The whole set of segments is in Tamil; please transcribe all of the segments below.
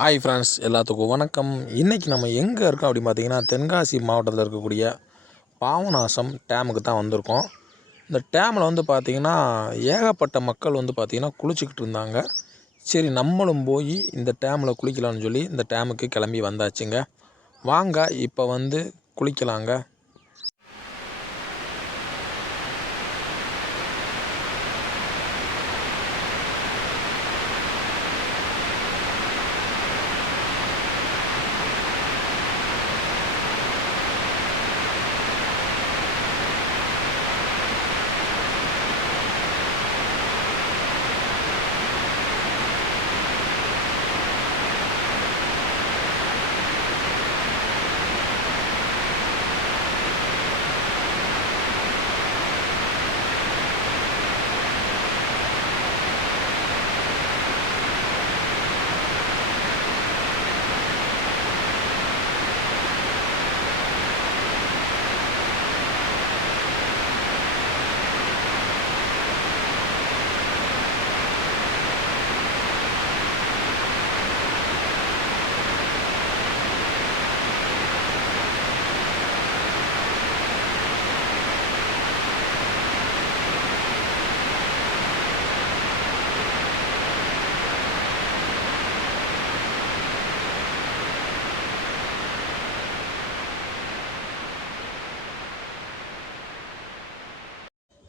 ஹாய் ஃப்ரெண்ட்ஸ், எல்லாத்துக்கும் வணக்கம். இன்றைக்கி நம்ம எங்கே இருக்கோம் அப்படின்னு பார்த்தீங்கன்னா, தென்காசி மாவட்டத்தில் இருக்கக்கூடிய பாபநாசம் டேமுக்கு தான் வந்திருக்கோம். இந்த டேமில் வந்து பார்த்திங்கன்னா ஏகப்பட்ட மக்கள் வந்து பார்த்திங்கன்னா குளிச்சுக்கிட்டு இருந்தாங்க. சரி, நம்மளும் போய் இந்த டேமில் குளிக்கலாம்னு சொல்லி இந்த டேமுக்கு கிளம்பி வந்தாச்சுங்க. வாங்க இப்போ வந்து குளிக்கலாங்க.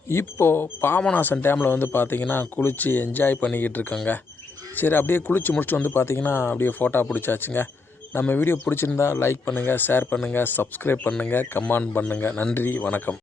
இப்போது பாபநாசம் டேமில் வந்து பார்த்திங்கன்னா குளித்து என்ஜாய் பண்ணிக்கிட்டு இருக்கோங்க. சரி, அப்படியே குளித்து முடிச்சுட்டு வந்து பார்த்திங்கன்னா அப்படியே ஃபோட்டோ பிடிச்சாச்சுங்க. நம்ம வீடியோ பிடிச்சிருந்தா லைக் பண்ணுங்கள், ஷேர் பண்ணுங்கள், சப்ஸ்கிரைப் பண்ணுங்கள், கமெண்ட் பண்ணுங்கள். நன்றி, வணக்கம்.